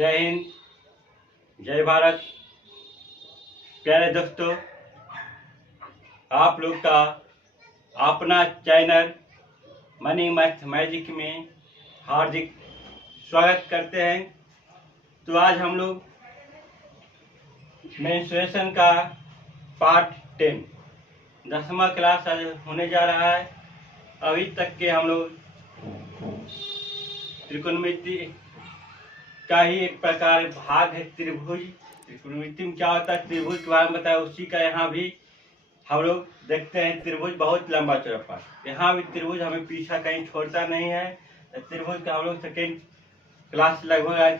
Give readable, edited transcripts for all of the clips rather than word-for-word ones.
जय हिंद, जय भारत। प्यारे दोस्तों, आप लोग का अपना चैनल मनी मैथ मैजिक में हार्दिक स्वागत करते हैं। तो आज हम लोग मेंस्ट्रुएशन का पार्ट 10 10वां क्लास आज होने जा रहा है। अभी तक के हम लोग त्रिकोणमिति का ही एक प्रकार भाग है त्रिभुज। त्रिकोणमिति में क्या होता है, त्रिभुज के बारे में बताया, उसी का यहाँ भी हम लोग देखते हैं। त्रिभुज बहुत लंबा चौड़ा, यहाँ भी त्रिभुज हमें पीछा कहीं छोड़ता नहीं है। त्रिभुज का हम लोग सेकेंड क्लास लगभग है,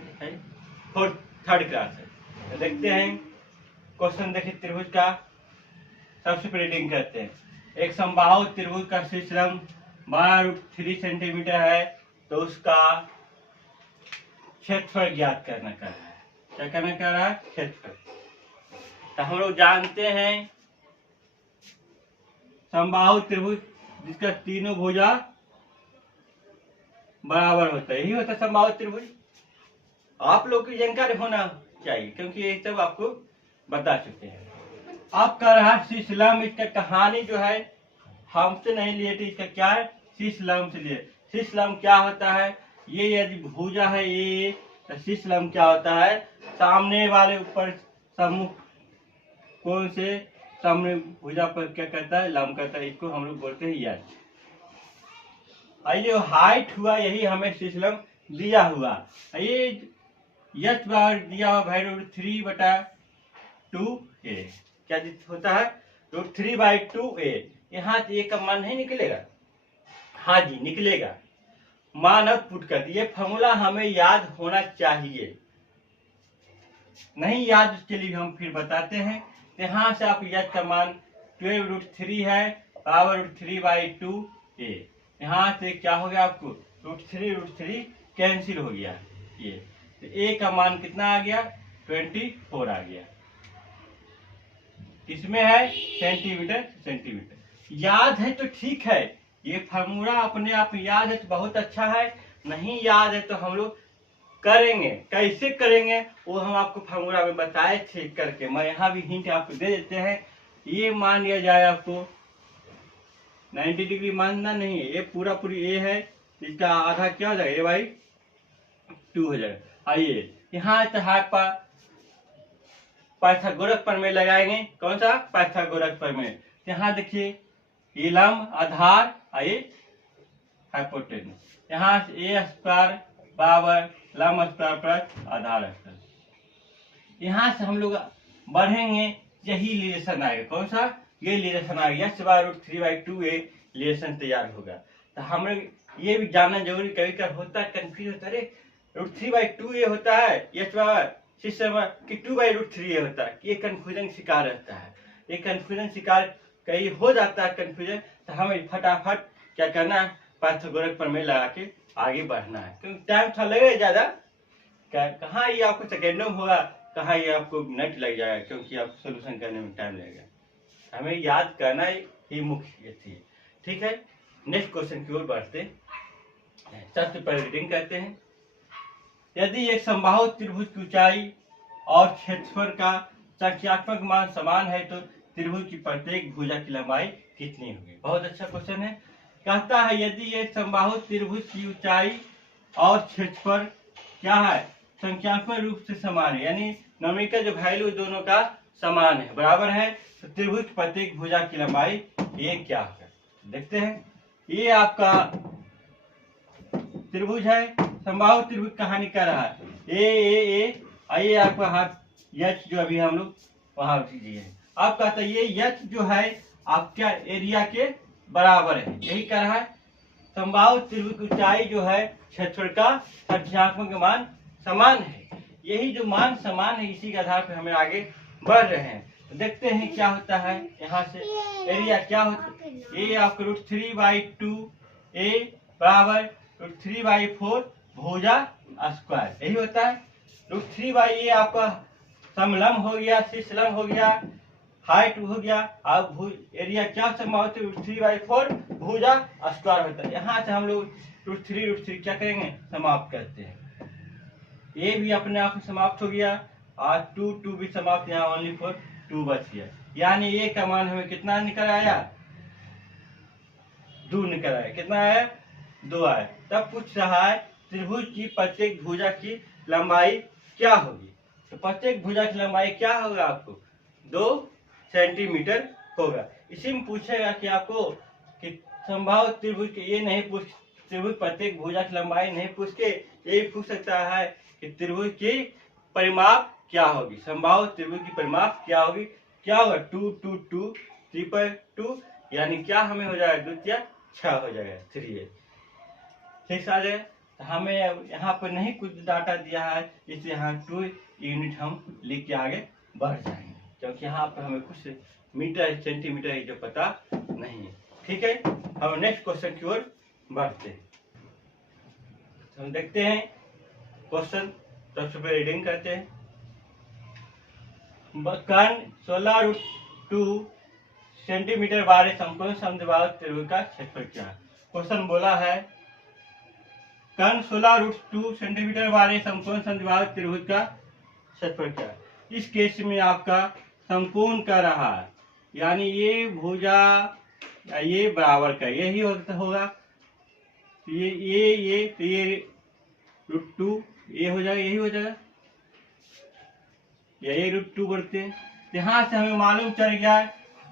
थर्ड क्लास है। तो देखते हैं क्वेश्चन। देखिए त्रिभुज का सबसे पहले रीडिंग करते हैं। एक समबाहु त्रिभुज का शीर्ष लंब 12√3 सेंटीमीटर है, तो उसका क्षेत्रफल ज्ञात करना कर रहा है। क्या करना कर रहा है? क्षेत्रफल। तो हम लोग जानते हैं समबाहु त्रिभुज जिसका तीनों भुजा बराबर होता है, यही होता है समबाहु त्रिभुज। आप लोग की जानकारी होना चाहिए क्योंकि ये सब आपको बता चुके हैं। आप कह रहा है शीर्ष लंब, इसका कहानी जो है हमसे नहीं लिए थे, इसका क्या है, शीर्ष लंब से लिए। शीर्ष लंब क्या होता है, ये यदि भुजा है ये, तो शीर्ष लंब क्या होता है, सामने वाले ऊपर सम्मुख कोण से सामने भुजा पर क्या करता है, लंब करता है। इसको हम लोग बोलते हैं यच। ये हाइट हुआ, यही हमें शीर्ष लंब दिया हुआ। ये यच बराबर दिया हुआ भाई √3/2a। क्या होता है, √3/2a। यहाँ ए का मान नहीं निकलेगा? हाँ जी निकलेगा। मान अब पुट कर, ये फॉर्मूला हमें याद होना चाहिए। नहीं याद उसके लिए हम फिर बताते हैं। यहाँ से आप यच का मान 12√3 है, पावर √3/2a। यहाँ से क्या हो गया, आपको √3 कैंसिल हो गया। ये तो a का मान कितना आ गया, 24 आ गया। किसमें है, सेंटीमीटर। याद है तो ठीक है, ये फार्मूला अपने आप याद है तो बहुत अच्छा है। नहीं याद है तो हम लोग करेंगे, कैसे करेंगे वो हम आपको फार्मूला में बताए थे करके। मैं यहाँ भी हिंट आपको दे देते हैं। ये मान लिया जाए आपको 90 डिग्री मानना नहीं है, ये पूरी ए है, इसका आधा क्या हो जाएगा, a/2 हो जाएगा। आइए यहाँ से पाइथागोरस प्रमेय लगाएंगे। कौन सा? पाइथागोरस प्रमेय। यहाँ देखिए ये लंब आधार, आइए हाइपोटेनस। यहाँ से a² बराबर लंब स्क्वायर प्लस आधार स्क्वायर। यहाँ से हम लोग बढ़ेंगे, यही रिलेशन आएगा। कौन सा? ये रिलेशन आएगा, यच बराबर √3/2a रिलेशन तैयार होगा। तो हम लोग ये भी जानना जरूरी, कभी कभी होता है कंफ्यूज होता है, अरे √3/2a होता है यच बराबर कि 2/√3a होता है। ये कंफ्यूजन शिकार रहता है, ये कंफ्यूजन शिकार कहीं हो जाता है कंफ्यूजन। तो हमें फटाफट क्या करना है, पाइथागोरस प्रमेय लगा के आगे बढ़ना है, क्योंकि टाइम थोड़ा लगेगा ज्यादा। कहाँ ये आपको सेकेंडों में होगा, कहाँ ये आपको मिनट लग जाएगा, क्योंकि आप सोल्यूशन करने में टाइम लगेगा। हमें याद करना ही मुख्य थी। ठीक है, नेक्स्ट क्वेश्चन की ओर बढ़ते हैं। सबसे पहले रीडिंग करते हैं। यदि एक समबाहु त्रिभुज की ऊंचाई और क्षेत्रफल का संख्यात्मक मान समान है, तो त्रिभुज की प्रत्येक भुजा की लंबाई कितनी होगी? बहुत अच्छा क्वेश्चन है। कहता है यदि एक समबाहु त्रिभुज की ऊंचाई और क्षेत्रफल क्या है, संख्यात्मक रूप से समान है, यानी न्यूमेरिकल जो वैल्यू दोनों का समान है, बराबर है, तो त्रिभुज की प्रत्येक भुजा की लंबाई ये क्या है? देखते हैं। ये आपका त्रिभुज है, समबाहु त्रिभुज कहानी कर रहा है ए। आइए आपका हाथ यच जो अभी हम लोग वहां है, आप कहते हैं ये यच जो है आपका एरिया के बराबर है, यही कर रहा है। समबाहु त्रिभुज की ऊंचाई जो है क्षेत्रफल का संख्यात्मक मान समान है, यही जो मान समान है इसी के आधार पर हमें आगे बढ़ रहे हैं। देखते हैं क्या होता है। यहाँ से एरिया क्या होता है, ये आपका √3/2a बराबर √3/4 भुजा स्क्वायर, यही होता है। √3/a आपका समलंब हो गया, शीर्ष लंब हो गया, हाइट हो गया। अब एरिया क्या समाप्त है, √3/4 भुजा स्क्वायर होता है। यहाँ से हम लोग √3 क्या करेंगे, समाप्त करते हैं। ए भी अपने आप में समाप्त हो गया और 2 भी समाप्त, यहाँ ओनली फॉर 2 बच गया। यानी ए का मान हमें कितना निकल आया, 2 निकल आया। कितना आया, 2 आया। तब पूछ रहा है त्रिभुज की प्रत्येक भुजा की लंबाई क्या होगी। तो प्रत्येक भुजा की लंबाई क्या होगा आपको, 2 सेंटीमीटर होगा। इसी में पूछेगा कि आपको कि संभाव त्रिभुज के, ये नहीं पूछ, त्रिभुज प्रत्येक भुजा की लंबाई नहीं पूछ के ये पूछ सकता है कि त्रिभुज की परिमाप क्या होगी, संभाव त्रिभुज की परिमाप क्या होगी। क्या होगा, 2 2 2 3/2, यानी क्या हमें हो जाएगा, द्वितीय 6 हो जाएगा, 3 ठीक आ जाएगा। तो हमें यहाँ पर नहीं कुछ डाटा दिया है, इसलिए यहाँ 2 यूनिट हम लिख के आगे बढ़ जाएंगे, क्योंकि यहाँ पर हमें कुछ मीटर सेंटीमीटर जो पता नहीं है। ठीक है, हम नेक्स्ट क्वेश्चन की ओर बढ़ते हैं। तो हम देखते हैं क्वेश्चन, सबसे पहले रीडिंग करते हैं। कर्ण 16√2 सेंटीमीटर वाले समकोण समद्विबाहु त्रिभुज का क्षेत्रफल क्या है। क्वेश्चन बोला है कर्ण 16√2 सेंटीमीटर वाले समकोण समद्विबाहु त्रिभुज का क्षेत्रफल क्या है। इस केस में आपका समकोण का रहा है, यानी ये भुजा ये बराबर का यही होगा। ये तो ये √2 ये हो जाएगा, यही हो जाएगा, यही √2 बढ़ते हैं। यहाँ से हमें मालूम चल गया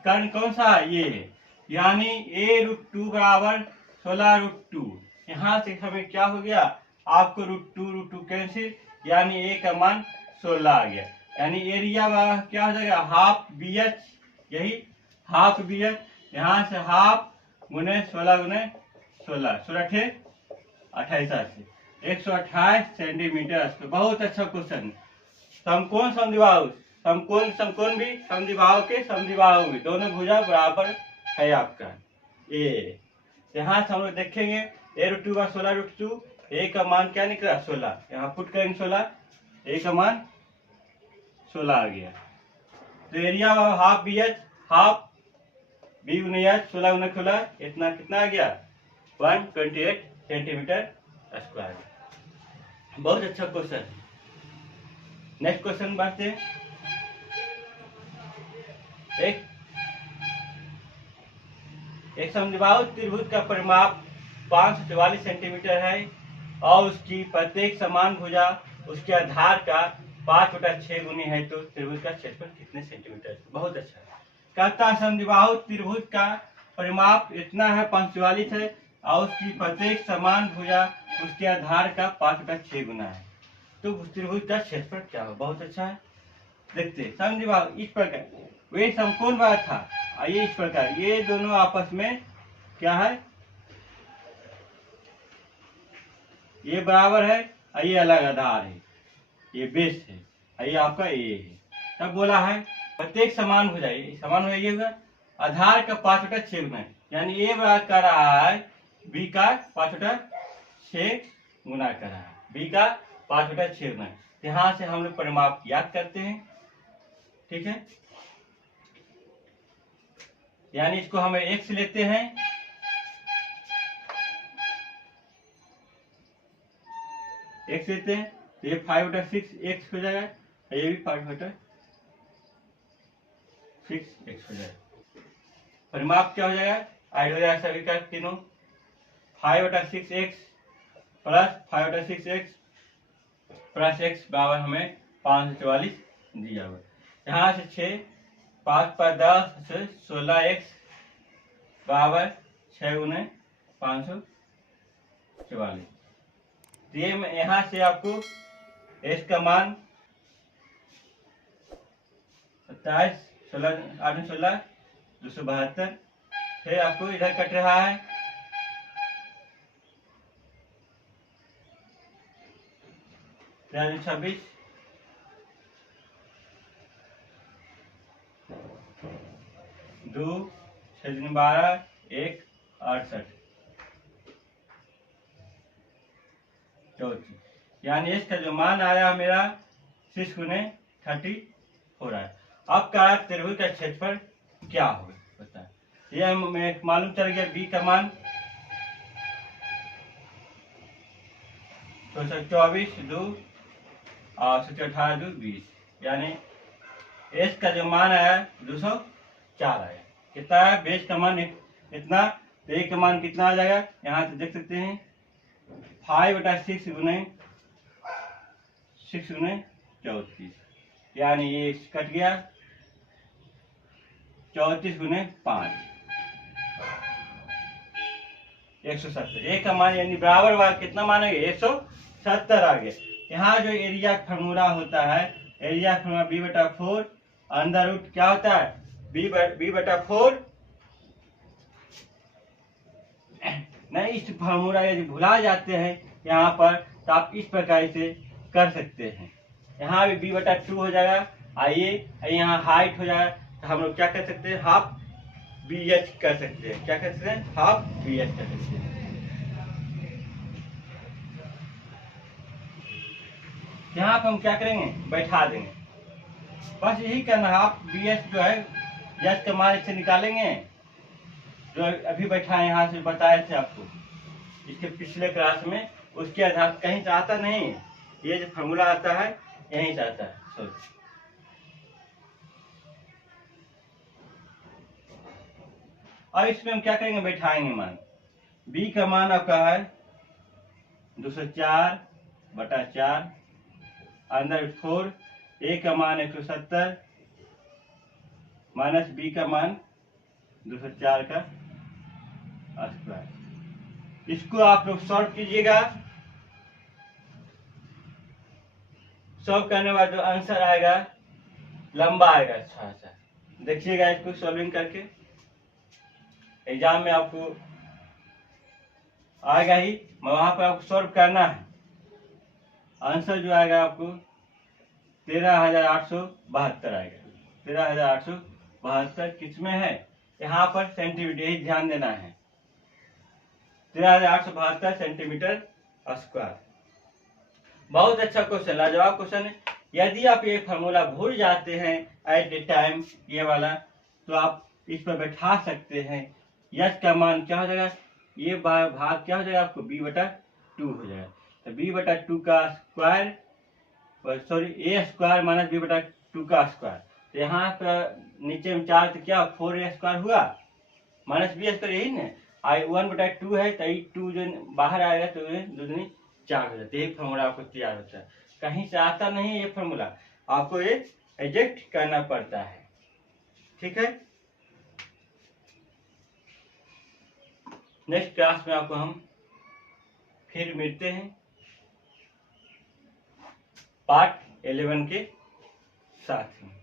कर्ण कौन सा ये है, यानी a√2 बराबर 16√2। यहाँ से हमें क्या हो गया, आपको √2 कैंसिल, यानी a का मान 16 आ गया। यानी एरिया क्या हो जाएगा, हाफ BH, यही हाफ BH। यहाँ से हाफ गुने 16 गुने 16, 16 28 128 सेंटीमीटर। बहुत अच्छा क्वेश्चन। समकोण समद्विबाहु, समकोण समकोण भी, समद्विबाहु के समद्विबाहु भी, दोनों भुजा बराबर है आपका ए। यहाँ से हम लोग देखेंगे a√2 का 16√2, a का मान क्या निकला 16, यहाँ पुट करेंगे 16, a का मान 16 आ गया। तो area half BH, half B गुने H, 16 गुने 16, इतना कितना आ गया 128 सेंटीमीटर स्क्वायर। बहुत अच्छा क्वेश्चन। नेक्स्ट क्वेश्चन बढ़ते हैं। एक समद्विबाहु त्रिभुज का परिमाप 544 सेंटीमीटर है और उसकी प्रत्येक समान भुजा उसके आधार का 5/6 गुनी है, तो त्रिभुज का क्षेत्रफल कितने सेंटीमीटर। बहुत अच्छा। कहता समद्विबाहु त्रिभुज का परिमाप इतना है 544 है और उसकी प्रत्येक समान भुजा उसके आधार का 5/6 गुना है, तो त्रिभुज का क्षेत्रफल क्या हो। बहुत अच्छा है, देखते समद्विबाहु इस प्रकार, वे समकोण बात था, आइए इस प्रकार ये दोनों आपस में क्या है, ये बराबर है और ये अलग आधार है, ये बेस है और ये आपका ए है। तब बोला है प्रत्येक समान भुजा, समान हो जाइएगा, आधार का 5/6 गुना, यानी ए बराबर कर रहा है बी का 5/6 गुना कर रहा है, बी का 5/6 गुना। यहाँ से हम लोग परिमाप याद करते हैं, ठीक है। यानी इसको हमें x लेते हैं, x लेते हैं तो ये 5/6x हो जाएगा, ये भी 5/6x हो जाएगा। परिमाप क्या हो जाएगा, ऐड हो जाएगा सभी का तीनों, 5/6x plus 5/6x plus x बराबर हमें 544 दिया हुआ। यहाँ से 6 5 पर 10 से 16x बराबर 6 गुने 544। ये यहाँ से आपको x का मान 27 16 8 16 272, फिर आपको इधर कट रहा है 26 2 6 12 1 68 34, यानी इसका जो मान आया मेरा 6 गुने 30 हो रहा है। अब का त्रिभुज का क्षेत्रफल क्या होगा बता, ये हमें मालूम चल गया बी का मान 24 2 और 18 2 20, यानी एस का जो मान आया 204 आया। कितना है? बेस का मान इतना, तो ए का मान कितना आ जाएगा? यहाँ से देख सकते हैं 5/6 गुने 6 गुने 34, यानी ये कट गया 34 गुने 5, 170। ए का मान यानी बराबर वाला कितना मानेंगे? 170 आ गया। यहाँ जो एरिया फॉर्मूला होता है, area formula b/4 under root क्या होता है? b/4। नहीं, इस फॉर्मूला यदि भुला जाते हैं यहाँ पर तो आप इस प्रकार से कर सकते हैं। यहाँ भी b/2 हो जाएगा। आइए यहाँ हाइट हो जाएगा, तो हम लोग क्या कर सकते हैं? हाफ BH कर सकते हैं। क्या कर सकते हैं? हाफ BH कर सकते हैं। यहाँ पर हम क्या करेंगे? बैठा देंगे। बस यही करना है। हाफ BH जो है जस्ट का मान इससे निकालेंगे, जो अभी बैठा है यहाँ से बताए थे आपको इसके पिछले क्लास में, उसके आधार कहीं से आता नहीं। ये जो फॉर्मूला आता है यहीं से आता है। सॉरी, और इसमें हम क्या करेंगे? बैठाएंगे मान। B का मान आपका है 204/4 अंदर 4, A का मान 170 माइनस B का मान 204 का स्क्वायर। इसको आप लोग सॉल्व कीजिएगा। सॉल्व करने के बाद जो आंसर आएगा लंबा आएगा। अच्छा देखिएगा इसको सॉल्विंग करके, एग्जाम में आपको आएगा ही, वहां पर आपको सॉल्व करना है। आंसर जो आएगा आपको 13,872 आएगा। 13,872 किसमें है? यहाँ पर सेंटीमीटर, यही ध्यान देना है। 13,872 सेंटीमीटर स्क्वायर। बहुत अच्छा क्वेश्चन, लाजवाब क्वेश्चन है। यदि आप ये फॉर्मूला भूल जाते हैं एट द टाइम ये वाला, तो आप इस पर बैठा सकते हैं। यस का मान क्या हो जाएगा? ये भाग क्या हो जाएगा आपको? b/2 हो जाएगा। तो b/2 का square, sorry a square minus b/2 का स्क्वायर। तो यहाँ पर नीचे में 4 तो क्या 4a स्क्वायर हुआ माइनस b स्क्वायर, यही ना। आई 1/2 है तो 2 जो बाहर आएगा तो 2 4 हो जाता है। यही फॉर्मूला आपको तैयार होता है। कहीं से आता नहीं है ये फॉर्मूला, आपको ये एडजस्ट करना पड़ता है। ठीक है, नेक्स्ट क्लास में आपको हम फिर मिलते हैं पार्ट 11 के साथ में।